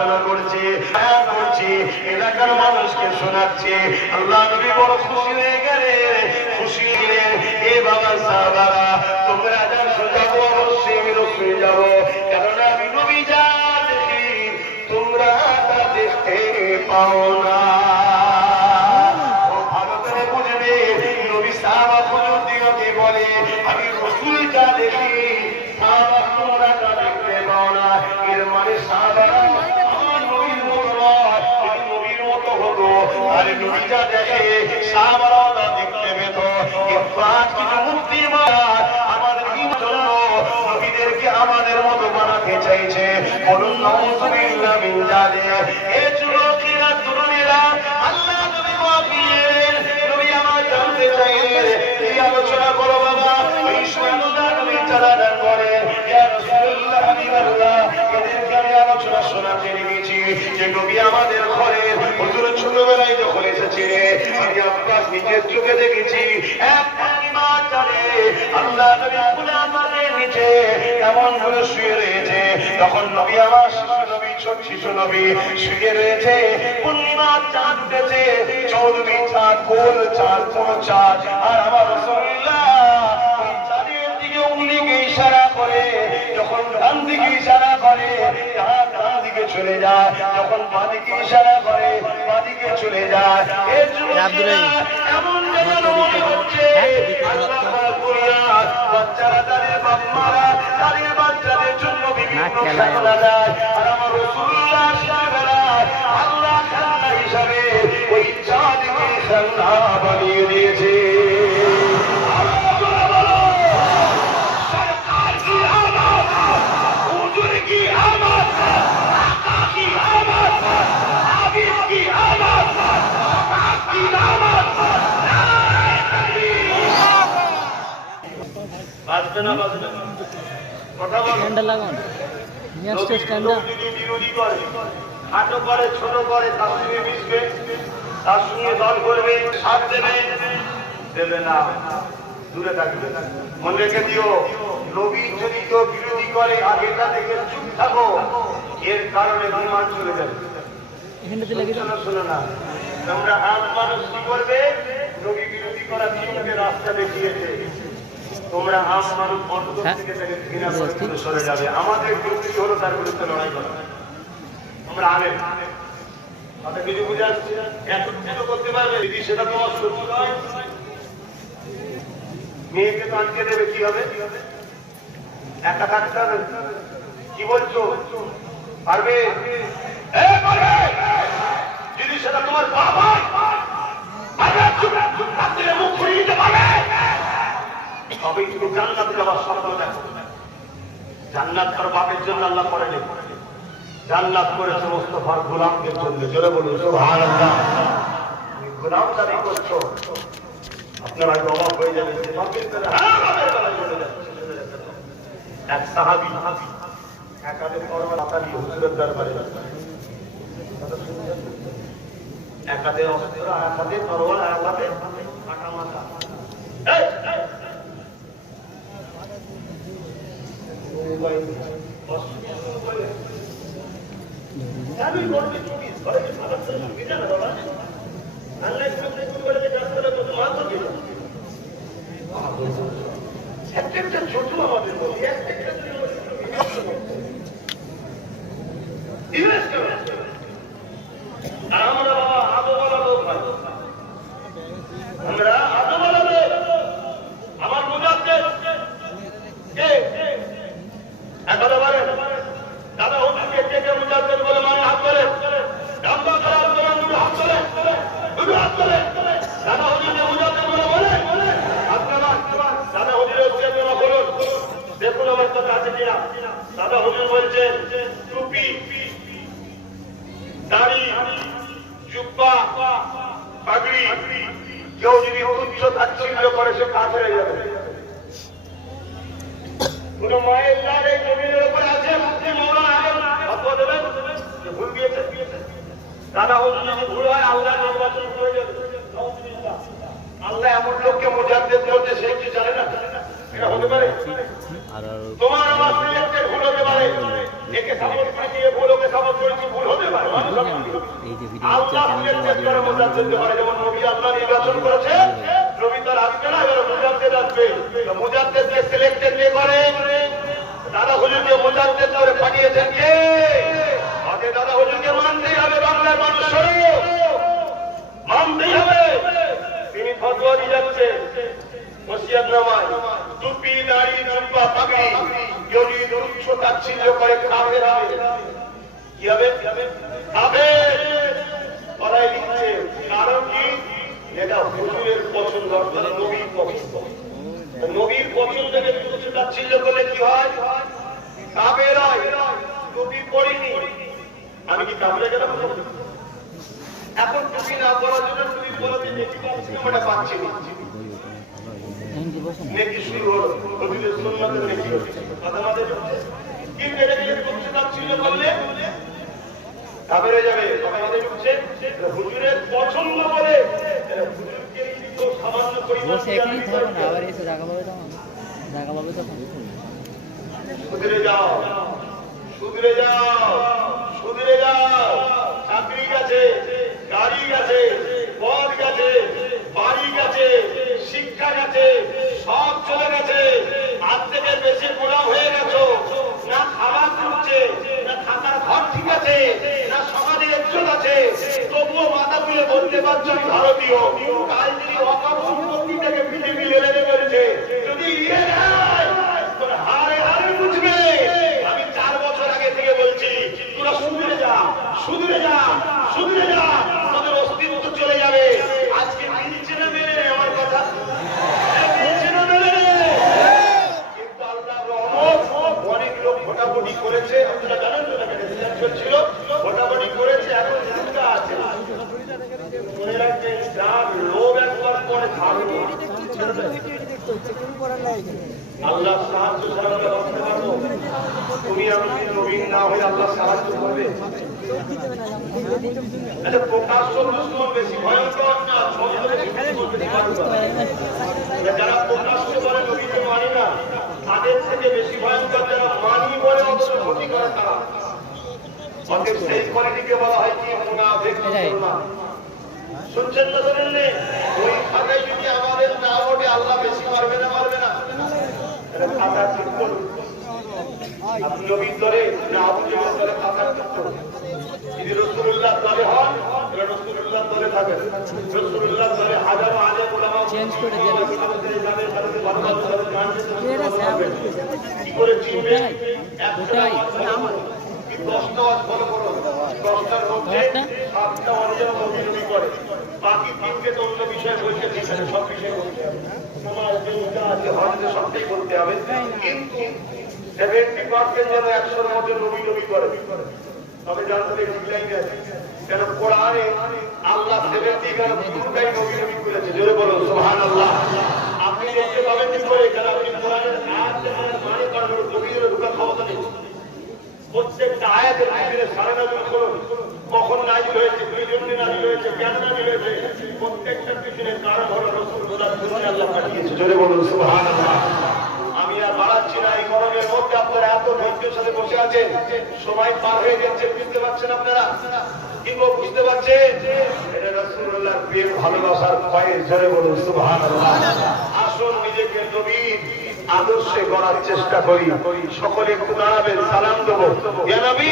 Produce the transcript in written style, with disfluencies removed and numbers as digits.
আলোচনা করছে, বয়ান করছে, এলাকার মানুষকে শোনাচ্ছে। আল্লাহ নবী বড় খুশি হয়ে গেলেন, খুশি হলেন। এ বাবা সাহাবারা, তোমরা যা যাবো অবশ্যই আমি রসুল যাবো, কেননা আমি নবী যা দেখি তোমরা তা দেখতে পাও না। ভালো করে বুঝবে, নবী সাহাবা হুজুর দিগকে বলে আমি রসুল যা দেখি সাহাবা তোমরা তা দেখতে পাও না। এর মানে সাহাবারা আমার নবীর মতো নয়, যদি নবীর মতো হতো তাহলে নবী যা দেখে সাহাবারাও তা দেখতে পেত। কিন্তু মুক্তি আমাদের জন্য নবীদেরকে আমাদের মতো বানাতে চাইছে। বলুন নাউযুবিল্লাহ মিন যালিক। এ যুবকেরা তরুণেরা, আল্লাহ নবী মাফিয়ের নবী আমার জানতে চাইলেন এই আলোচনা করো বাবা। এই শোনানোটা নবী চালান করে, ইয়া রাসূলুল্লাহ হাবিবাল্লাহ, এদেরকে আমি আলোচনা শোনাতে লেগেছি যে নবী আমাদের ঘরে হুজুর ছোটবেলায় যখন এসেছে আমি আব্বাস নিজের চোখে দেখেছি এক মা চলে আল্লাহ নবী গুলামের নিচে এমন ভাবে শুয়ে রয়েছে। তখন নবী আমার শিশু নবী শুয়ে রয়েছে, পূর্ণিমা চাঁদ উঠেছে, চৌধুরী চাঁদ, গোল চাঁদ, কোন চাঁদ, আর আমার রাসূলুল্লাহ ওই চাঁদের দিকে উল্লিকে ইশারা করে, যখন ডান দিকে ইশারা করে ডান দিকে চলে যায়, যখন বাঁ দিকে ইশারা করে বাঁ দিকে চলে যায়। এর জন্য এমন যেন মনে হচ্ছে বাচ্চারা তাদের বাপ-মারা তাদের বাচ্চাদের জন্য বিভিন্ন খেলনা দেয়, আর আমার রাসূলুল্লাহ আল্লাহ খেলনা হিসাবে ওই চাঁদকে খেলনা বানিয়ে দিয়েছে। ছোট করে তার সঙ্গে মিশবে, তার সঙ্গে দল করবে, সাথ দেবে, দেবে না, দূরে থাকবে। মনে রেখে দিও, নবী যদি কেউ বিরোধী করে আগেটা থেকে চুপ থাকো, এর কারণে বিমান চলে যাবে। শোনো না, তোমরা আম মানুষ কি করবে, নবী বিরোধী করা বিরোধীকে রাস্তা দেখিয়েছে, তোমরা আম মানুষ বন্ধ থেকে ঘৃণা করে সরে যাবে। আমাদের বিরোধী হলো তার বিরুদ্ধে লড়াই করা। আমরা আগে আপনার কিছু বুঝে আসছে, একত্রিত করতে পারবে যদি সেটা তোমার শত্রু নয়। মেয়েকে তো আটকে দেবে, কি হবে, একা থাকতে হবে। কি বলছো, পারবে? যদি সেটা তোমার বাবা মুখ ঘুরিয়ে দিতে পারবে, তবেই তুমি জান্নাতে যাওয়ার স্বপ্ন দেখো। জান্নাত তার বাপের জন্য আল্লাহ করেনি, জান্নাত করেছে মুস্তাফার গোলামদের জন্য। জোরে বলুন সুবহানাল্লাহ। তুমি গোলাম দাবি করছো, আপনারা অবাক হয়ে যাবেন। এক সাহাবী এক হাতে তরবারি মাথা দিয়ে হুজুরের দরবারে, এক হাতে অস্ত্র, এক হাতে তরবারি, এক হাতে কাটা মাথা। ছোট আমাদের মধ্যে আমরা আবু বলা লোক, আমরা আবু বলা লোক। আমার মুজাদ্দিদ এখন বলেন দাদা হুজুরকে কে কে মুজাদ্দিদ বলে মানে হাত করে, ডাম্বা করে হাত করে, দুটো হাত করে। দাদা হুজুরকে মুজাদ্দিদ বলে বলে আপনারা দাদা হুজুরের চেতনা বলুন, দেখুন আমার কথা আছে কিনা। দাদা হুজুর বলছেন টুপি, দাড়ি, জুব্বা, পাগড়ি, কেউ যদি উচ্চ তাচ্ছিল্য করে সে কাফের হয়ে যাবে। কোন মায়ের লাল এই জমিনের উপর আছে, মুক্তি মৌলানা ফতোয়া দেবেন যে ভুল দিয়েছে। দাদা হুজুর যদি ভুল হয় আল্লাহ নির্বাচন করে যাবে। আল্লাহ এমন লোককে মুজাদ্দিদ বলতে সে কি জানে না? এটা হতে পারে? তোমার আমার সিলেক্টের ভুল হতে পারে, একে সাপোর্ট করে দিয়ে ভুল, ওকে সাপোর্ট করেছি ভুল হতে আল্লাহ মুজাদ্দিদ করে, যেমন নবী আল্লাহ নির্বাচন করেছে, নবী তার আসবে না, এবার মুজাদ্দিদ আসবে। মুজাদ্দিদকে সিলেক্টেড কে করে? দাদা হুজুরকে মুজাদ্দিদ করে পাঠিয়েছেন কে? আগে দাদা হুজুরকে মানতেই হবে, বাংলার মানুষ মানতেই হবে। তিনি ফতোয়া দিয়ে যাচ্ছে ওসিয়তনামায়, টুপি দাড়ি জুব্বা পাগড়ি যদি দুচ্ছ তাচ্ছিল্য করে কাফের হবে। কি হবে? কাফের। পড়াই দিচ্ছে, কারণ কি? এটা হুজুরের পছন্দ, অর্থাৎ নবীর পছন্দ। নবীর পছন্দ থেকে দুচ্ছ তাচ্ছিল্য করলে কি হয়? কাফের হয়। টুপি পড়িনি, আমি কি কাফের গেলাম? এখন টুপি না পড়ার জন্য টুপি পড়াতে নেকি পাচ্ছি, আমরা পাচ্ছি না। নেকি শুরু হলো, হুজুরের সুন্নাতের নেকি হচ্ছে, কথা মাঝে ঢুকছে। কিন্তু এটা নিয়ে দুচ্ছ তাচ্ছিল্য করলে কাফের হয়ে যাবে, কথা মাঝে ঢুকছে। হুজুরের পছন্দ বলে হুজুরকে কিন্তু সামান্য পরিমাণ সুধরে যাও, সুধরে যাও, সুধরে যাও। চাকরি গেছে, গাড়ি গেছে, পদ গেছে, বাড়ি গেছে, শিক্ষা গেছে, সব চলে গেছে। আজ থেকে বেশি গোলাম হয়ে গেছো। না খাবার চলছে, না থাকার ঘর ঠিক আছে, না সমাজে ইজ্জত আছে, তবুও মাথা তুলে বলতে পারছো আমি ভারতীয়। কাল যদি অকাপ সম্পত্তি থেকে পৃথিবী লেনে করেছে, যদি ইয়ে নেয় তোর হারে হারে বুঝবে। আমি 4 বছর আগে থেকে বলছি, তোরা সুধরে যা, সুধরে যা, সুধরে যা, তোদের অস্তিত্ব চলে যাবে। আজকে মিলছে না মেরে আমার কথা, মিলছে না মেরে। কিন্তু আল্লাহর রহমত, অনেক লোক ভোটাভুটি করেছে, আপনারা জানেন তো, চলছিল ভোটাভুটি করেছে, এখন চিন্তা আছে। মনে রাখবেন, যার লোভ একবার করে থাকবে, আল্লাহ সাহায্য ছাড়া বাঁচতে পারবো? তুমি আমি নবীন না হয়ে আল্লাহ সাহায্য করবে? প্রকাশ্য দুশ্মন বেশি ভয়ঙ্কর না, যারা প্রকাশ্য বলে নবীকে মানি না, তাদের থেকে বেশি ভয়ঙ্কর যারা মানি বলে অথচ ক্ষতি করে তারা। অতএব সেই কোয়ালিটিকে বলা হয় কি? মুনাফিক। শুনছেন তো, শোনেন? ওই খাতায় যদি আমাদের না ওঠে, আল্লাহ বেশি মারবে না, মারবে না? খাতা ঠিক করুন। আপনি নবীর দলে না আবু জেহেলের দলে খাতা ঠিক করুন। যদি রাসূলুল্লাহ দলে হন, তাহলে রাসূলুল্লাহ দলে থাকেন। রাসূলুল্লাহ দলে হাজারো আলেম উলামা চেঞ্জ করে দেন। কি করে চিনবেন? একটাই 10টা ওয়াজ ফলো করুন, 10টার মধ্যে 7টা অরিজিনাল নবী করে, বাকি 3কে তো অন্য বিষয় বলতে দিচ্ছেন, সব বিষয় বলতে হবে, সমাজ যেটা আছে হজে সবটাই বলতে হবে। কিন্তু 70% যেন 100-এর মধ্যে নবী নবী করে, তবে জানতে হবে ঠিকলাই গেছে। কেন কোরআনে আল্লাহ 70 কেন পুরোটাই নবী নবী করেছে, জোরে বলুন সুবহানাল্লাহ। আপনি দেখতে পাবেন কি করে? কেন আপনি কোরআনের আয়াত মানে করেন, নবীর ঢোকার ক্ষমতা নেই। প্রত্যেকটা আয়াতের ভিতরে সাড়ে নাজিল করুন, কখন নাজিল হয়েছে, দুই জন্য নাজিল হয়েছে, কেন নাজিল হয়েছে, প্রত্যেকটার পিছনে কারণ হলো রাসূলুল্লাহ আল্লাহ পাঠিয়েছে, জোরে বলুন সুবহানাল্লাহ। আমি আর বাড়াচ্ছি না, এই গরমের মধ্যে আপনারা এত ধৈর্যের সাথে বসে আছেন, সময় পার হয়ে যাচ্ছে, বুঝতে পারছেন আপনারা? কিংবা বুঝতে পারছেন? এটা রাসূলুল্লাহর প্রেম ভালোবাসার ভয়ে, জোরে বলুন সুবহানাল্লাহ। আসুন নিজেকে নবীর আদর্শে গড়ার চেষ্টা করি। সকলে একটু দাঁড়াবেন, সালাম দেবো। ইয়া নবী